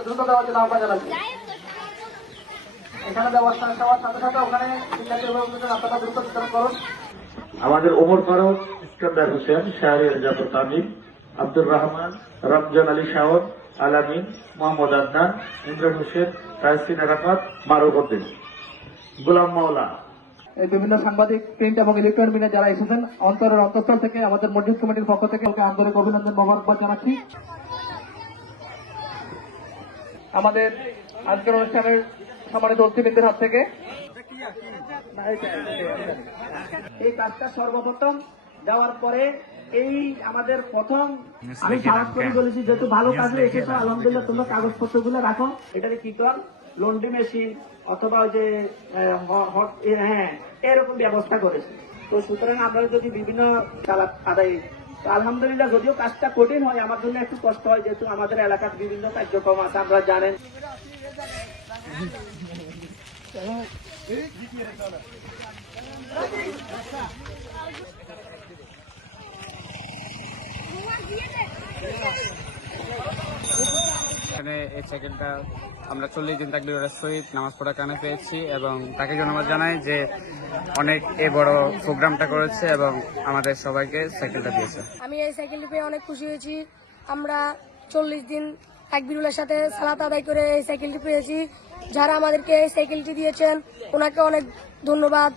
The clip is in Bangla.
একটু দ্রুত দেওয়ার জন্য আহ্বান জানাচ্ছি। এখানে ব্যবস্থা নেওয়ার সাথে সাথে ওখানে শিক্ষার্থী অভিভাবকদের আপনারা দ্রুত বিতরণ করুন। আমাদের ওমর ফারুক, ইস্কান্দার হোসেন, শাহরিয়ার জাফর তামিম, আব্দুর রহমান, রমজান আলী শাওন, আলামিন, মোহাম্মদ আদনান, ইমরান হোসেন, তাহসিন আরাফাত, মারুফ উদ্দিন, গোলাম মাওলা। এই বিভিন্ন সাংবাদিক, প্রিন্ট এবং ইলেকট্রনিক মিডিয়া যারা এসেছেন অন্তরের অন্তঃস্থল থেকে আমাদের মসজিদ কমিটির পক্ষ থেকে ওকে আন্তরিক অভিনন্দন মোবারকবাদ জানাচ্ছি। আমাদের আজকের অনুষ্ঠানের সম্মানিত অতিথিবৃন্দের হাত থেকে এই কাজটা সর্বপ্রথম দেওয়ার পরে এই আমাদের প্রথম আমি সাহস করে বলেছি যেহেতু ভালো কাজে এসেছো আলহামদুলিল্লাহ তোমরা কাগজপত্র গুলো রাখো। এটাকে কি কর লন্ড্রি মেশিন অথবা ওই যে হ্যাঁ এরকম ব্যবস্থা করেছে। তো সুতরাং আমরা যদি বিভিন্ন আদায় আলহামদুলিল্লাহ যদিও কাজটা কঠিন হয় আমার জন্য একটু কষ্ট হয় যেহেতু আমাদের এলাকার বিভিন্ন কার্যক্রম আছে আপনারা জানেন। এখানে এই সাইকেলটা আমরা 40 দিন তাকবীরের সহিত নামাজ পড়া কানে পেয়েছি এবং তাকে ধন্যবাদ জানাই যে অনেক বড় প্রোগ্রামটা করেছে এবং আমাদের সবাইকে সাইকেলটা দিয়েছে। আমি এই সাইকেলটি পেয়ে অনেক খুশি হয়েছি। আমরা 40 দিন তাকবীরুলের সাথে সালাত আদায় করে এই সাইকেলটি পেয়েছি। যারা আমাদেরকে এই সাইকেলটি দিয়েছেন ওনাকে অনেক ধন্যবাদ।